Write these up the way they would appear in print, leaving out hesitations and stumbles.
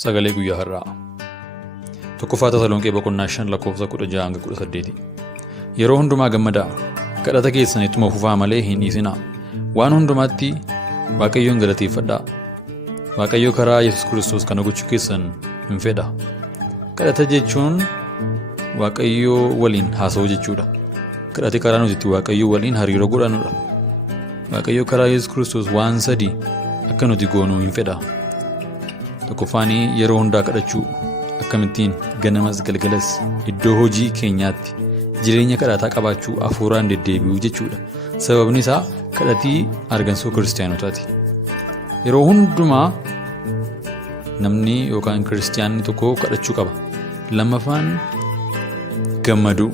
Sagalee guyyaa har'aa. Tokkoffaa Tasalonqee boqonnaa 5:16-18. Yeroo hundumaa gammadaa, kadhata keessan ittuma fufaa malee hin dhiisinaa. Waan hundumaatti Waaqayyoon galateeffadhaa. Waaqayyo karaa Yesuus Kiristoos kana gochuu keessan hin fedha. Kadhata jechuun Waaqayyoo waliin haasa'uu jechuudha. Kadhate karaa nuti itti Waaqayyoo waliin hariiroo godhannudha. Waaqayyo karaa Yesuus Kiristoos waan sadii akka nuti goonuu hin fedha. Tokkoffaan yeroo hundaa kadhachuu, akkamittiin ganamas galgalas iddoo hojii keenyaatti jireenya kadhataa qabaachuu hafuuraan deddeebi'uu jechuudha. Sababni isaa kadhatii argansuu kiristaanotaati. Yeroo hundumaa namni yookaan kiristaanni tokko kadhachuu qaba. Lammaffaan gammaduu.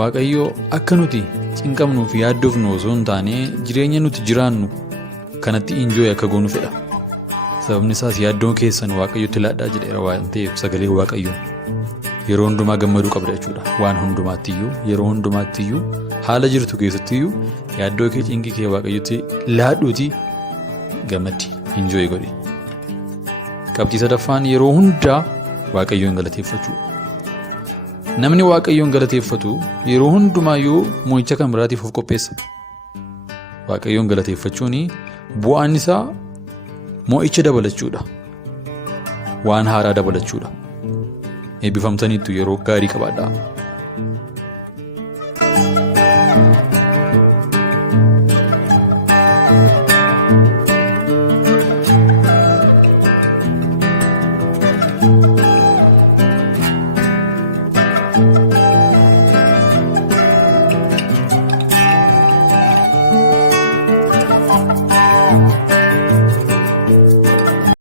Waaqayyoo akka nuti cinqamnuu fi yaaddofnu osoo hin taane jireenya nuti jiraannu kanatti injooy akka goonu fedha. Sababni isaas yaaddoon keessan Waaqayyotti laadhaa jedheera waan ta'eef sagalee Waaqayyoon yeroo hundumaa gammaduu qabda jechuudha. Waan hundumaattiyyuu yeroo hundumaattiyyuu haala jirtu keessattiyyuu yaaddoo kee cinqii kee Waaqayyotti laadhuuti gammaddi injooy godhi. Qabxii sadaffaan yeroo hundaa Waaqayyoon galateeffachuu. Namni Waaqayyoon galateeffatu yeroo hundumaayyuu mo'icha kan biraatiif of qopheessa. Waaqayyoon galateeffachuun bu'aan isaa mo'icha dabalachuudha. Waan haaraa dabalachuudha. Eebbifamtaniittu yeroo gaarii qabaadhaa.